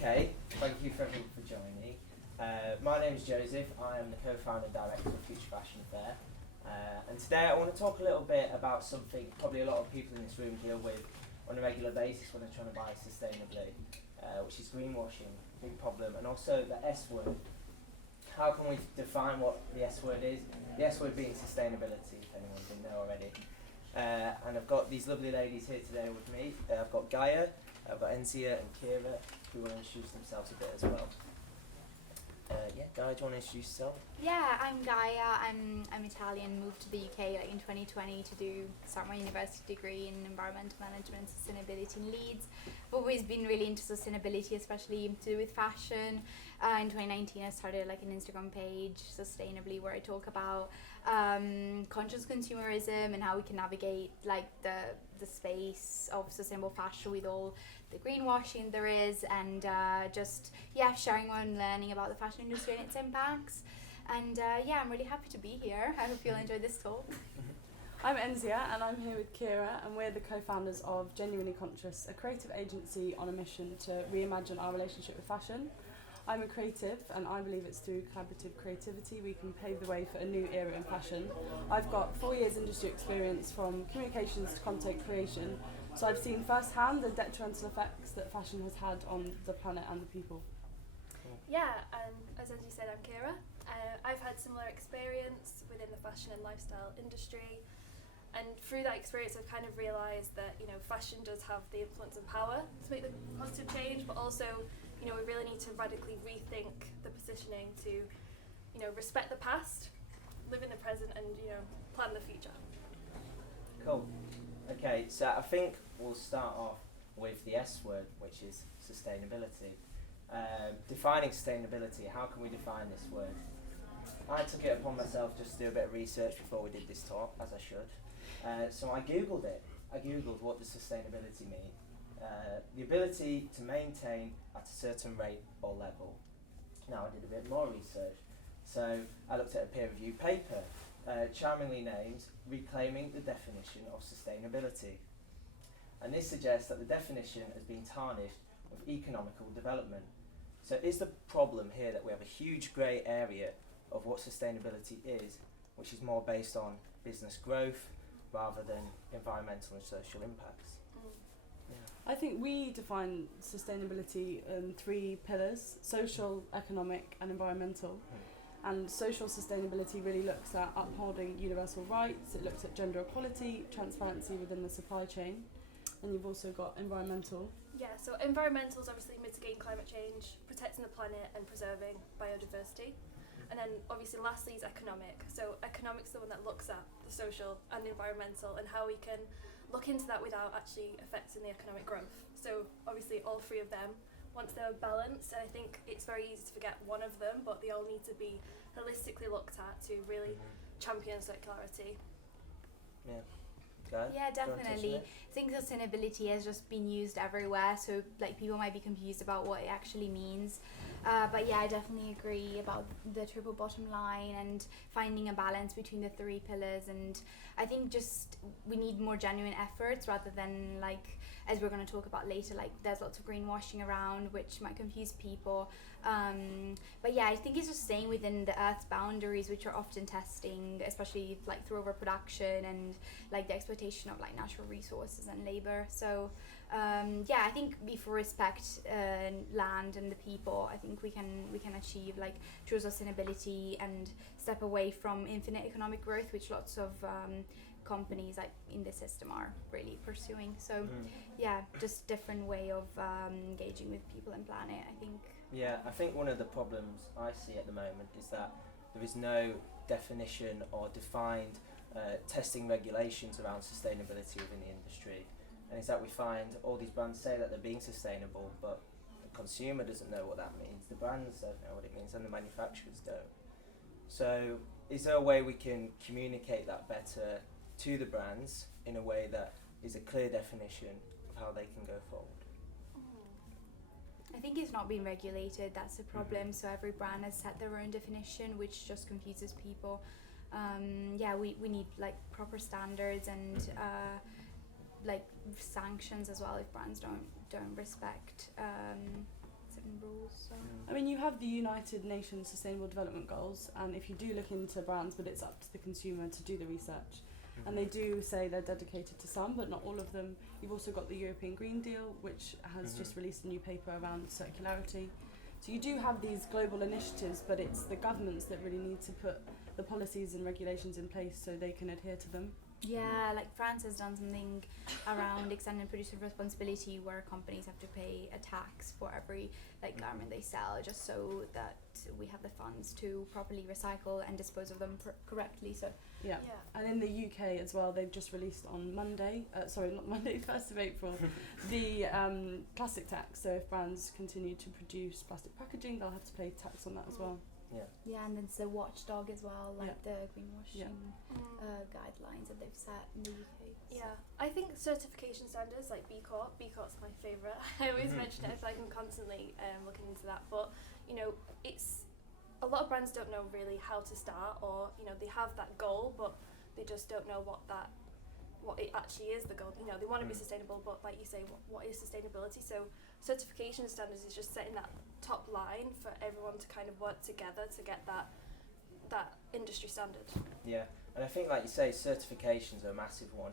Okay, thank you for everyone for joining. My name is Joseph. I am the co-founder and director of Future Fashion Fair. And today I want to talk a little bit about something probably a lot of people in this room deal with on a regular basis when they're trying to buy sustainably, which is greenwashing, big problem, and also the S word. How can we define what the S word is? The S word being sustainability, if anyone didn't know already. And I've got these lovely ladies here today with me. I've got Gaia, I've got Enziya and Kiera, who will introduce themselves a bit as well. Gaia, do you want to introduce yourself? Yeah, I'm Gaia. I'm Italian, moved to the UK in 2020 to start my university degree in environmental management, sustainability in Leeds. I've always been really into sustainability, especially to do with fashion. In 2019 I started an Instagram page, Sustainably, where I talk about conscious consumerism and how we can navigate the space of sustainable fashion with all the greenwashing there is, and sharing what I'm learning about the fashion industry and its impacts. And I'm really happy to be here. I hope you'll enjoy this talk. I'm Enziya and I'm here with Kiera, and we're the co-founders of Genuinely Conscious, a creative agency on a mission to reimagine our relationship with fashion. I'm a creative, and I believe it's through collaborative creativity we can pave the way for a new era in fashion. I've got 4 years industry experience from communications to content creation, so I've seen firsthand the detrimental effects that fashion has had on the planet and the people. Yeah, as you said, I'm Kiera. I've had similar experience within the fashion and lifestyle industry, and through that experience I've kind of realised that fashion does have the influence and power to make the positive change, but also we really need to radically rethink the positioning to respect the past, live in the present, and plan the future. Cool. Okay, so I think we'll start off with the S word, which is sustainability. Defining sustainability, how can we define this word? I took it upon myself just to do a bit of research before we did this talk, as I should. So I googled it. I googled what does sustainability mean. The ability to maintain at a certain rate or level. Now I did a bit more research. So I looked at a peer-reviewed paper, charmingly named Reclaiming the Definition of Sustainability. And this suggests that the definition has been tarnished with economical development. So is the problem here that we have a huge grey area of what sustainability is, which is more based on business growth rather than environmental and social impacts? I think we define sustainability in 3 pillars: social, economic and environmental. And social sustainability really looks at upholding universal rights, it looks at gender equality, transparency within the supply chain, and you've also got environmental. Yeah, so environmental is obviously mitigating climate change, protecting the planet and preserving biodiversity. And then obviously lastly is economic. So economic's the one that looks at the social and the environmental and how we can look into that without actually affecting the economic growth. So obviously all 3 of them, once they're balanced, and I think it's very easy to forget one of them, but they all need to be holistically looked at to really champion circularity. Yeah. Guys, Yeah, definitely. I think sustainability has just been used everywhere, so people might be confused about what it actually means. But yeah, I definitely agree about the triple bottom line and finding a balance between the 3 pillars. And I think just we need more genuine efforts rather than as we're going to talk about later, there's lots of greenwashing around which might confuse people. But yeah, I think it's just staying within the Earth's boundaries, which are often testing, especially through overproduction and the exploitation of natural resources and labor. So I think if we respect land and the people, I think we can achieve true sustainability and step away from infinite economic growth, which lots of companies in the system are really pursuing. So just different way of engaging with people and planet, I think. Yeah, I think one of the problems I see at the moment is that there is no definition or defined testing regulations around sustainability within the industry. And is that we find all these brands say that they're being sustainable, but the consumer doesn't know what that means, the brands don't know what it means, and the manufacturers don't. So is there a way we can communicate that better to the brands in a way that is a clear definition of how they can go forward? I think it's not being regulated, that's the problem. So every brand has set their own definition, which just confuses people. We need proper standards and sanctions as well if brands don't respect certain rules. So. I mean, you have the United Nations Sustainable Development Goals, and if you do look into brands, but it's up to the consumer to do the research. And they do say they're dedicated to some, but not all of them. You've also got the European Green Deal, which has just released a new paper around circularity. So you do have these global initiatives, but it's the governments that really need to put the policies and regulations in place so they can adhere to them. Yeah, like France has done something around extended producer responsibility, where companies have to pay a tax for every garment they sell, just so that we have the funds to properly recycle and dispose of them correctly. So yeah. And in the UK as well, they've just released on Monday, 1st of April, the plastic tax. So if brands continue to produce plastic packaging, they'll have to pay tax on that as well. Yeah, and it's the watchdog as well, the greenwashing guidelines that they've set in the UK. Yeah, I think certification standards like B Corp's my favourite. I always mention it, so I'm constantly looking into that. But it's a lot of brands don't know really how to start, or they have that goal, but they just don't know what it actually is. The goal, they want to be sustainable, but like you say, what is sustainability? So certification standards is just setting that top line for everyone to kind of work together to get that industry standard. Yeah, and I think, like you say, certifications are a massive one.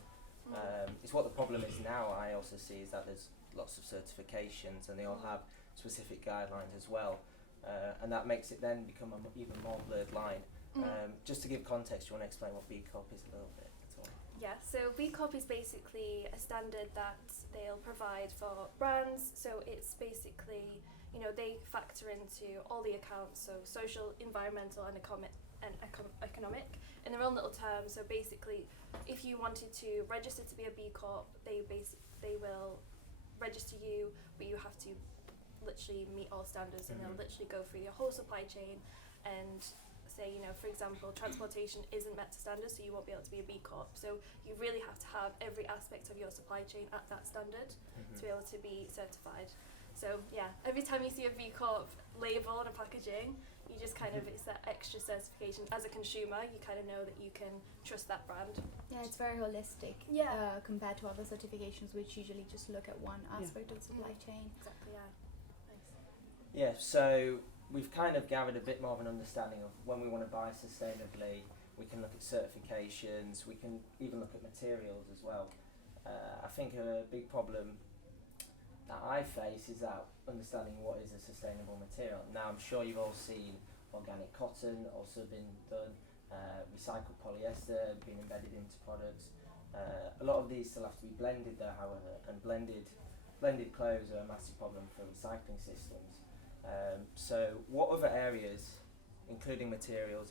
It's what the problem is now. I also see is that there's lots of certifications, and they all have specific guidelines as well, and that makes it then become an even more blurred line. Just to give context, do you want to explain what B Corp is a little bit? Yeah, so B Corp is basically a standard that they'll provide for brands. So it's basically, they factor into all the accounts, so social, environmental, and economic in their own little terms. So basically, if you wanted to register to be a B Corp, they will register you, but you have to literally meet all standards, and they'll literally go through your whole supply chain and say, for example, transportation isn't met to standards, so you won't be able to be a B Corp. So you really have to have every aspect of your supply chain at that standard to be able to be certified. So yeah, every time you see a B Corp label on a packaging, you just kind of, it's that extra certification. As a consumer, you kind of know that you can trust that brand. Yeah, it's very holistic compared to other certifications, which usually just look at one aspect of the supply chain. Exactly, yeah. Nice. Yeah, so we've kind of gathered a bit more of an understanding of when we want to buy sustainably. We can look at certifications, we can even look at materials as well. I think a big problem that I face is that understanding what is a sustainable material. Now, I'm sure you've all seen organic cotton also been done, recycled polyester being embedded into products. A lot of these still have to be blended though, however, and blended clothes are a massive problem for recycling systems. So what other areas, including materials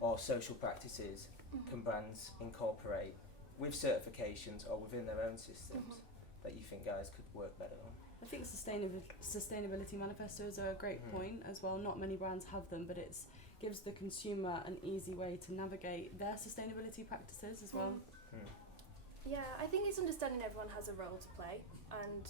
or social practices, can brands incorporate with certifications or within their own systems that you think guys could work better on? I think sustainability manifestos are a great point as well. Not many brands have them, but it gives the consumer an easy way to navigate their sustainability practices as well. Yeah, I think it's understanding everyone has a role to play, and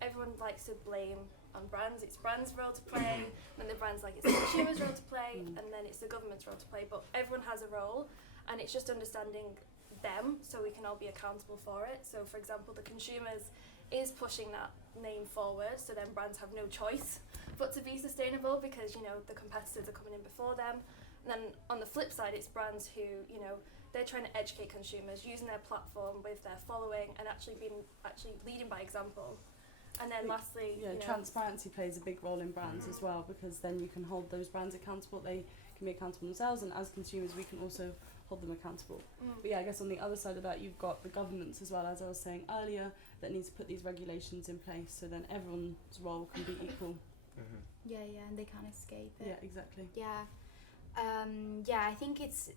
everyone likes to blame on brands. It's brands' role to play, and the brands like it's the consumer's role to play, and then it's the government's role to play. But everyone has a role, and it's just understanding them so we can all be accountable for it. So, for example, the consumers is pushing that name forward, so then brands have no choice but to be sustainable because the competitors are coming in before them. And then on the flip side, it's brands who they're trying to educate consumers using their platform with their following and actually leading by example. And then lastly, transparency plays a big role in brands as well, because then you can hold those brands accountable. They can be accountable themselves, and as consumers we can also hold them accountable. But yeah, I guess on the other side of that, you've got the governments as well, as I was saying earlier, that needs to put these regulations in place so then everyone's role can be equal. Yeah, and they can't escape it. Yeah, exactly. Yeah. I think it's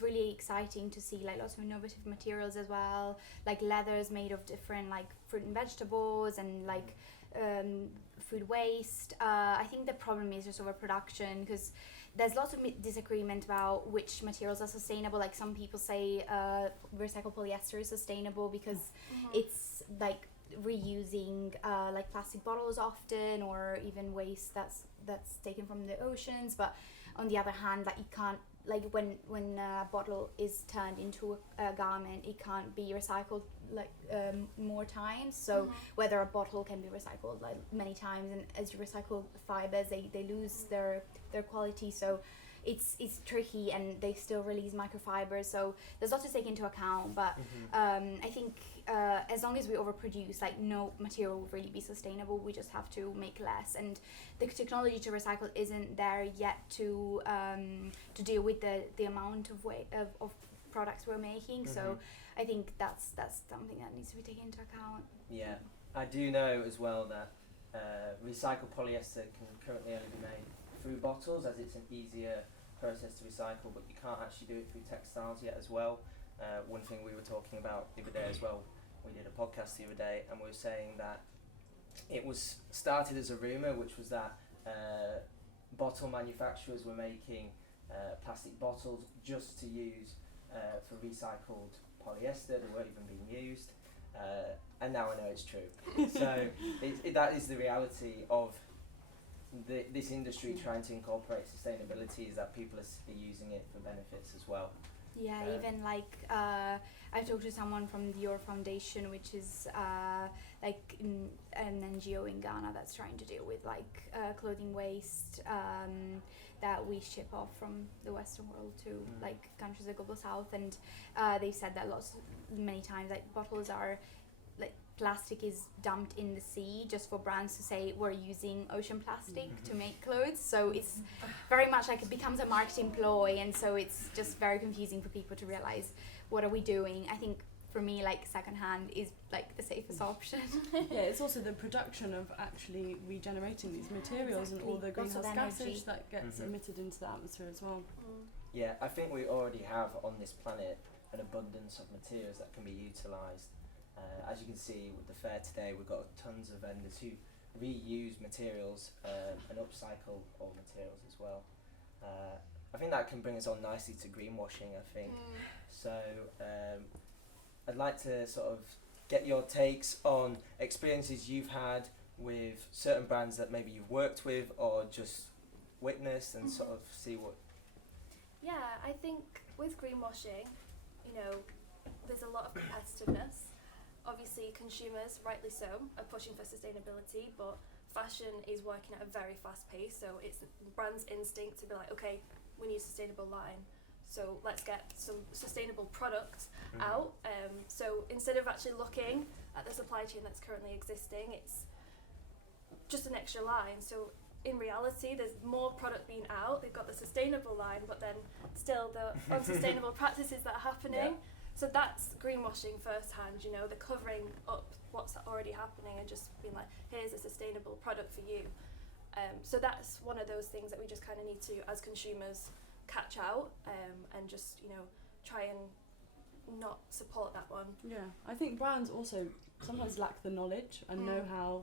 really exciting to see like lots of innovative materials as well, like leathers made of different like fruit and vegetables and like food waste. I think the problem is just overproduction, because there's lots of disagreement about which materials are sustainable. Like some people say recycled polyester is sustainable because it's like reusing like plastic bottles often, or even waste that's taken from the oceans. But on the other hand, like you can't, like when a bottle is turned into a garment, it can't be recycled like more times. So whether a bottle can be recycled like many times, and as you recycle fibers, they lose their quality. So it's tricky, and they still release microfibers. So there's lots to take into account. But I think as long as we overproduce, like no material will really be sustainable. We just have to make less, and the technology to recycle isn't there yet to deal with the amount of products we're making. So I think that's something that needs to be taken into account. Yeah, I do know as well that recycled polyester can currently only be made through bottles, as it's an easier process to recycle, but you can't actually do it through textiles yet as well. One thing we were talking about the other day as well, we did a podcast the other day, and we were saying that it was started as a rumour, which was that bottle manufacturers were making plastic bottles just to use for recycled polyester. They weren't even being used, and now I know it's true. So that is the reality of this industry trying to incorporate sustainability, is that people are using it for benefits as well. Yeah, even like I talked to someone from the Your Foundation, which is like an NGO in Ghana that's trying to deal with like clothing waste that we ship off from the Western world to like countries of the global South, and they've said that many times like bottles are like plastic is dumped in the sea just for brands to say we're using ocean plastic to make clothes. So it's very much like it becomes a marketing ploy, and so it's just very confusing for people to realize what are we doing. I think for me, like secondhand is like the safest option. Yeah, it's also the production of actually regenerating these materials and all the greenhouse gases that gets emitted into the atmosphere as well. Yeah, I think we already have on this planet an abundance of materials that can be utilised. As you can see with the fair today, we've got tons of vendors who reuse materials and upcycle all materials as well. I think that can bring us on nicely to greenwashing, I think. So I'd like to sort of get your takes on experiences you've had with certain brands that maybe you've worked with or just witnessed, and sort of see what... Yeah, I think with greenwashing, you know, there's a lot of competitiveness. Obviously, consumers, rightly so, are pushing for sustainability, but fashion is working at a very fast pace, so it's the brand's instinct to be like, okay, we need a sustainable line, so let's get some sustainable product out. So instead of actually looking at the supply chain that's currently existing, it's just an extra line. So in reality, there's more product being out. They've got the sustainable line, but then still the unsustainable practices that are happening. Yeah. So that's greenwashing firsthand, you know, they're covering up what's already happening and just being like, here's a sustainable product for you. So that's one of those things that we just kind of need to, as consumers, catch out and just, you know, try and not support that one. Yeah, I think brands also sometimes lack the knowledge and know how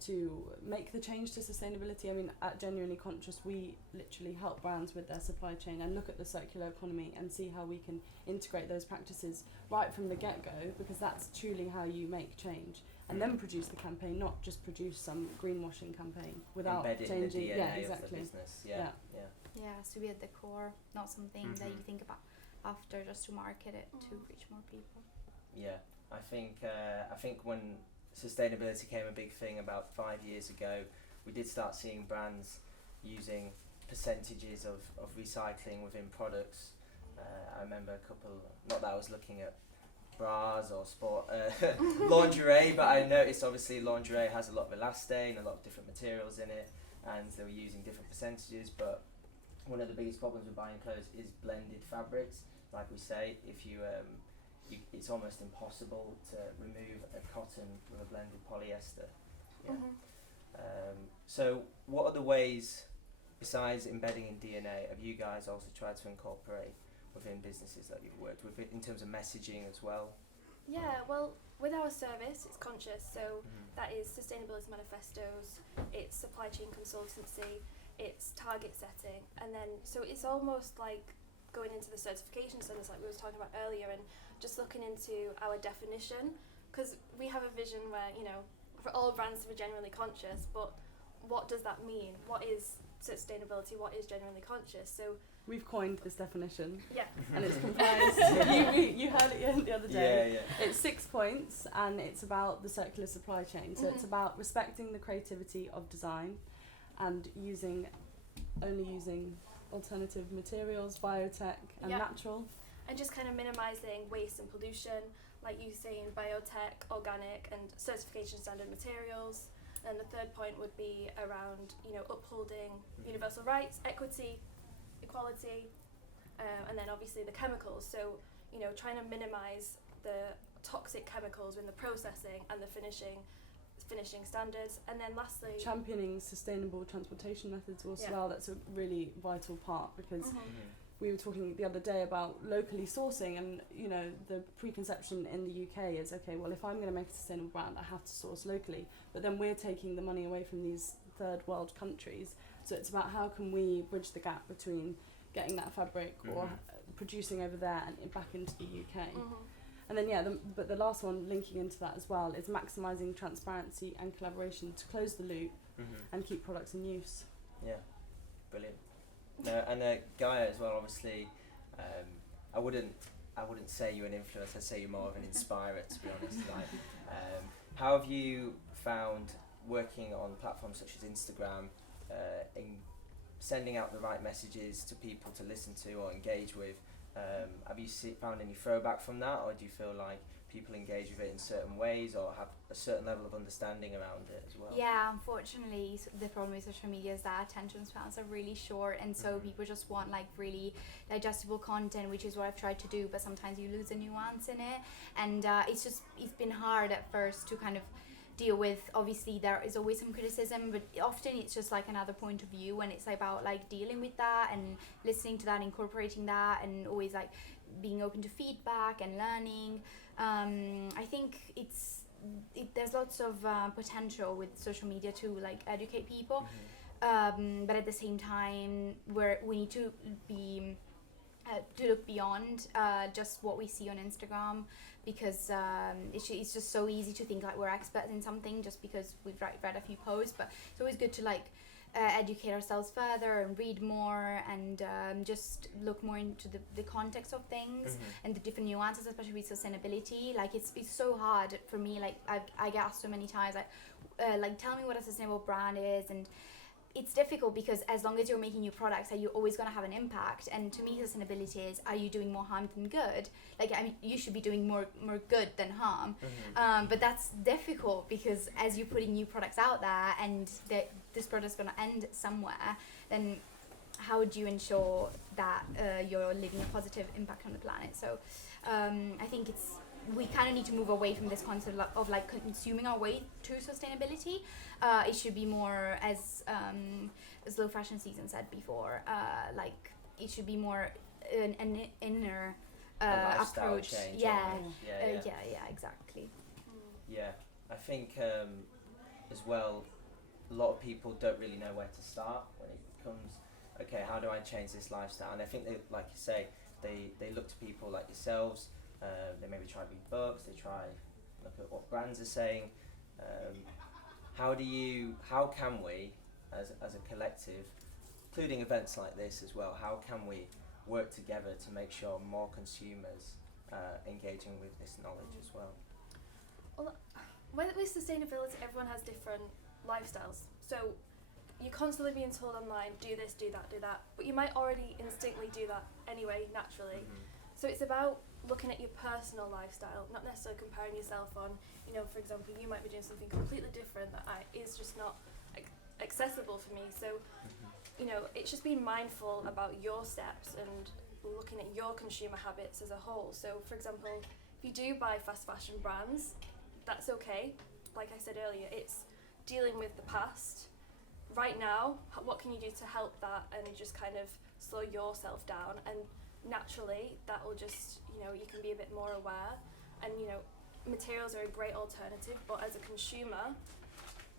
to make the change to sustainability. I mean, at Genuinely Conscious, we literally help brands with their supply chain and look at the circular economy and see how we can integrate those practices right from the get-go, because that's truly how you make change. And then produce the campaign, not just produce some greenwashing campaign without Embed it changing. in the DNA Yeah, exactly. of the business. Yeah. Yeah, it has to be at the core, not something that you think about after just to market it to reach more people. Yeah, I think when sustainability became a big thing about 5 years ago, we did start seeing brands using percentages of recycling within products. I remember a couple, not that I was looking at bras or sport lingerie, but I noticed obviously lingerie has a lot of elastane, a lot of different materials in it, and they were using different percentages. But one of the biggest problems with buying clothes is blended fabrics. Like we say, if you it's almost impossible to remove a cotton with a blended polyester. Yeah. So what other ways, besides embedding in DNA, have you guys also tried to incorporate within businesses that you've worked with in terms of messaging as well? Yeah, well, with our service, it's conscious, so that is sustainability manifestos, it's supply chain consultancy, it's target setting, and then so it's almost like going into the certification centres like we were talking about earlier, and just looking into our definition, because we have a vision where, you know, for all brands to be genuinely conscious, but what does that mean? What is sustainability, what is genuinely conscious. So we've coined this definition, yeah, and it's comprised. you heard it the other day. Yeah. It's 6 points, and it's about the circular supply chain. So it's about respecting the creativity of design, and only using alternative materials, biotech, and natural. And just kind of minimising waste and pollution, like you saying biotech, organic, and certification standard materials. And the third point would be around, upholding universal rights, equity, equality, and then obviously the chemicals. So, trying to minimise the toxic chemicals in the processing and the finishing standards. And then lastly, championing sustainable transportation methods as well. That's a really vital part, because we were talking the other day about locally sourcing, and the preconception in the UK is, okay, well, if I'm going to make a sustainable brand, I have to source locally, but then we're taking the money away from these third world countries. So it's about how can we bridge the gap between getting that fabric or producing over there and back into the UK. And then but the last one linking into that as well is maximising transparency and collaboration to close the loop and keep products in use. Yeah, brilliant. No, and Gaia as well. Obviously, I wouldn't say you're an influencer. I'd say you're more of an inspirer, to be honest. Like, how have you found working on platforms such as Instagram, in sending out the right messages to people to listen to or engage with? Have you found any throwback from that, or do you feel like people engage with it in certain ways or have a certain level of understanding around it as well? Yeah, unfortunately, the problem with social media is that attention spans are really short, and so people just want like really digestible content, which is what I've tried to do, but sometimes you lose a nuance in it, and it's been hard at first to kind of deal with. Obviously there is always some criticism, but often it's just like another point of view, and it's about like dealing with that and listening to that, incorporating that, and always like being open to feedback and learning. I think there's lots of potential with social media to like educate people, but at the same time we need to be to look beyond just what we see on Instagram, because it's just so easy to think like we're experts in something just because we've read a few posts. But it's always good to like educate ourselves further and read more, and just look more into the context of things and the different nuances, especially with sustainability. Like it's so hard for me, like I get asked so many times like tell me what a sustainable brand is, and it's difficult because as long as you're making new products, you're always going to have an impact. And to me, sustainability is, are you doing more harm than good? Like, I mean, you should be doing more good than harm. But that's difficult because as you're putting new products out there and this product's going to end somewhere, then how would you ensure that you're leaving a positive impact on the planet? So I think we kind of need to move away from this concept of like consuming our way to sustainability. It should be more, as Low Fashion Season said before, like it should be more an inner approach. Change, yeah, exactly. Yeah, I think as well, a lot of people don't really know where to start when it comes, okay, how do I change this lifestyle? And I think they, like you say, they look to people like yourselves. They maybe try read books, they try look at what brands are saying. How can we, as a collective, including events like this as well, how can we work together to make sure more consumers are engaging with this knowledge as well? Well, with sustainability, everyone has different lifestyles. So you're constantly being told online, do this, do that, but you might already instinctively do that anyway, naturally. So it's about looking at your personal lifestyle, not necessarily comparing yourself on, for example, you might be doing something completely different that is just not accessible for me. So, it's just being mindful about your steps and looking at your consumer habits as a whole. So, for example, if you do buy fast fashion brands, that's okay. Like I said earlier, it's dealing with the past. Right now, what can you do to help that and just kind of slow yourself down? And naturally, that will just, you can be a bit more aware. And, materials are a great alternative, but as a consumer,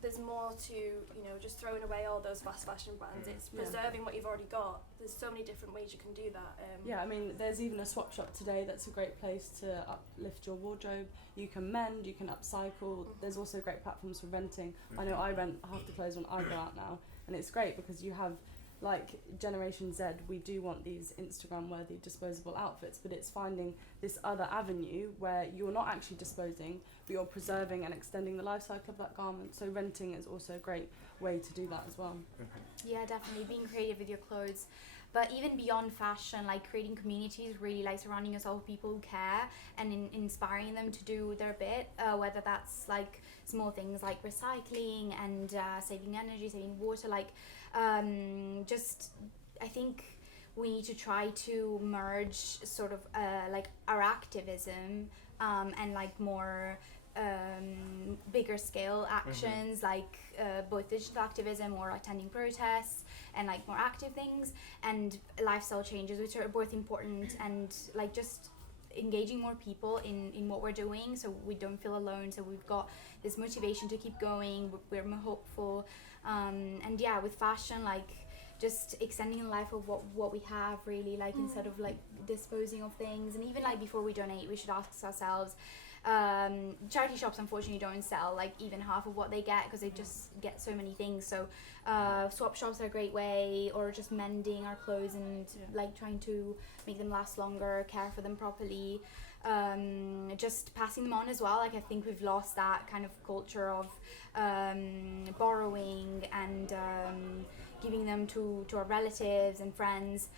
there's more to, just throwing away all those fast fashion brands. It's preserving what you've already got. There's so many different ways you can do that. I mean, there's even a swap shop today that's a great place to uplift your wardrobe. You can mend, you can upcycle. There's also great platforms for renting. I know I rent half the clothes when I go out now, and it's great because you have like Generation Z, we do want these Instagram-worthy disposable outfits, but it's finding this other avenue where you're not actually disposing, but you're preserving and extending the life cycle of that garment. So renting is also a great way to do that as well. Yeah, definitely being creative with your clothes. But even beyond fashion, like creating communities, really like surrounding yourself with people who care and inspiring them to do their bit, whether that's like small things like recycling and saving energy, saving water, like just I think we need to try to merge sort of like our activism and like more bigger scale actions, like both digital activism or attending protests and like more active things, and lifestyle changes, which are both important, and like just engaging more people in what we're doing so we don't feel alone, so we've got this motivation to keep going, we're more hopeful, and yeah, with fashion, like just extending the life of what we have, really, like instead of like disposing of things. And even like before we donate, we should ask ourselves, charity shops unfortunately don't sell like even half of what they get because they just get so many things, so swap shops are a great way, or just mending our clothes and like trying to make them last longer, care for them properly, just passing them on as well. Like I think we've lost that kind of culture of borrowing and giving them to our relatives and friends.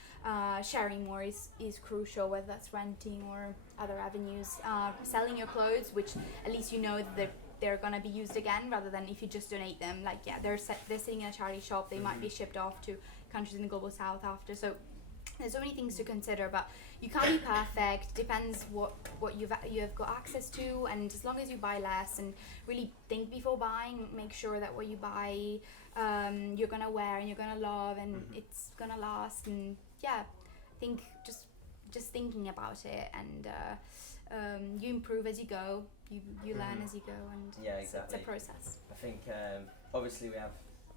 Sharing more is crucial, whether that's renting or other avenues. Selling your clothes, which at least you know that they're gonna be used again, rather than if you just donate them. Like they're sitting in a charity shop, they might be shipped off to countries in the global south after. So there's so many things to consider, but you can't be perfect. Depends what you've got access to, and as long as you buy less and really think before buying, make sure that what you buy you're gonna wear and you're gonna love and it's gonna last. And yeah, I think just thinking about it, and you improve as you go, you learn as you go, and yeah, exactly. it's a process. I think obviously we have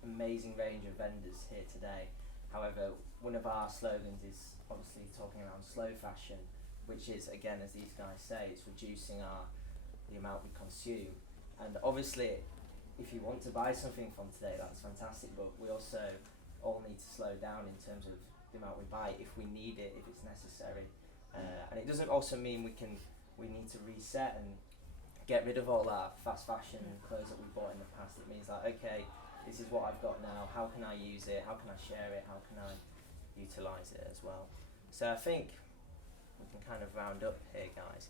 amazing range of vendors here today. However, one of our slogans is obviously talking around slow fashion, which is, again, as these guys say, it's reducing the amount we consume. And obviously, if you want to buy something from today, that's fantastic, but we also all need to slow down in terms of the amount we buy, if we need it, if it's necessary. And it doesn't also mean we need to reset and get rid of all our fast fashion clothes that we bought in the past. It means like, okay, this is what I've got now, how can I use it, how can I share it, how can I utilise it as well. So I think we can kind of round up here, guys.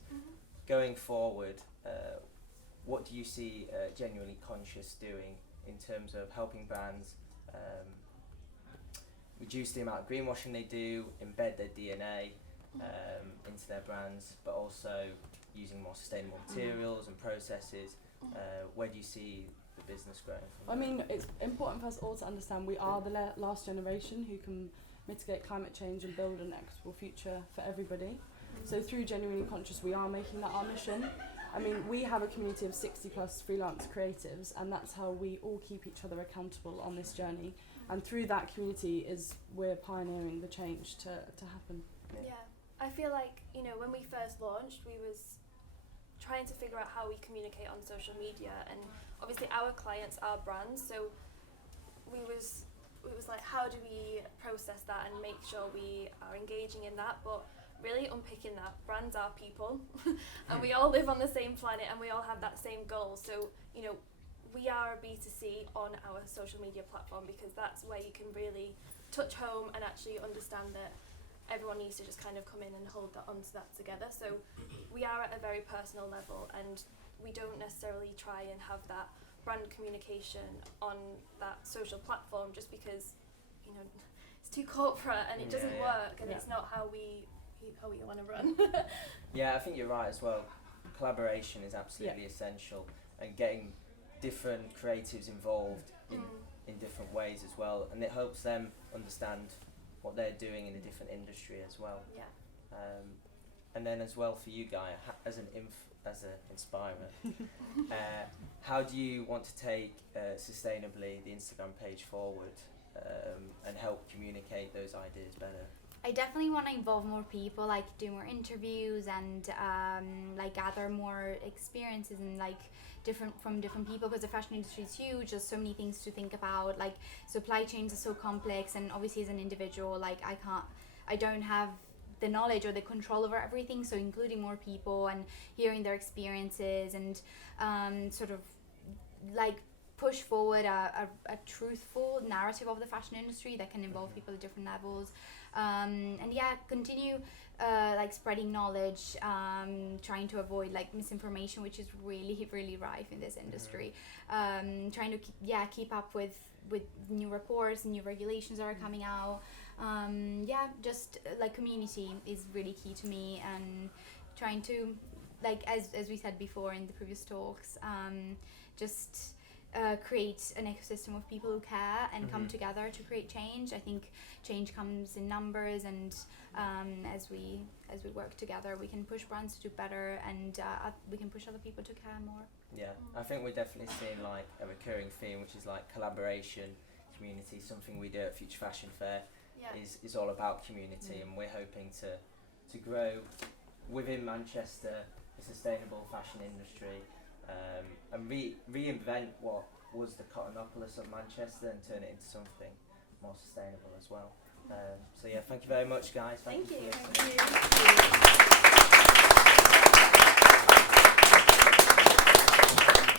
Going forward, what do you see Genuinely Conscious doing in terms of helping brands reduce the amount of greenwashing they do, embed their DNA into their brands, but also using more sustainable materials and processes? Where do you see the business growing from? I mean, it's important for us all to understand we are the last generation who can mitigate climate change and build an equitable future for everybody. So through Genuinely Conscious, we are making that our mission. I mean, we have a community of 60 plus freelance creatives, and that's how we all keep each other accountable on this journey. And through that community we're pioneering the change to happen. Yeah, I feel like, when we first launched, we was trying to figure out how we communicate on social media, and obviously our clients are brands, so it was like, how do we process that and make sure we are engaging in that? But really unpicking that, brands are people and we all live on the same planet and we all have that same goal. So, we are a B2C on our social media platform, because that's where you can really touch home and actually understand that everyone needs to just kind of come in and hold onto that together. So we are at a very personal level, and we don't necessarily try and have that brand communication on that social platform just because, it's too corporate and it doesn't work, and it's not how we want to run. Yeah, I think you're right as well. Collaboration is absolutely essential, and getting different creatives involved in different ways as well, and it helps them understand what they're doing in a different industry as well. Yeah. And then as well for you, Guy, as an inspirer, how do you want to take sustainably the Instagram page forward and help communicate those ideas better? I definitely want to involve more people, like do more interviews and like gather more experiences and like different people, because the fashion industry is huge. There's so many things to think about. Like supply chains are so complex, and obviously as an individual, like I don't have the knowledge or the control over everything. So including more people and hearing their experiences and sort of like push forward a truthful narrative of the fashion industry that can involve people at different levels, and yeah, continue like spreading knowledge, trying to avoid like misinformation, which is really rife in this industry, trying to keep up with new reports and new regulations that are coming out. Just like community is really key to me, and trying to, like as we said before in the previous talks, just create an ecosystem of people who care and come together to create change. I think change comes in numbers, and as we work together, we can push brands to do better, and we can push other people to care more. Yeah, I think we're definitely seeing like a recurring theme, which is like collaboration, community. Something we do at Future Fashion Fair is all about community, and we're hoping to grow within Manchester the sustainable fashion industry, and reinvent what was the Cottonopolis of Manchester and turn it into something more sustainable as well. So yeah, thank you very much, guys. Thank you. for listening. Thank you.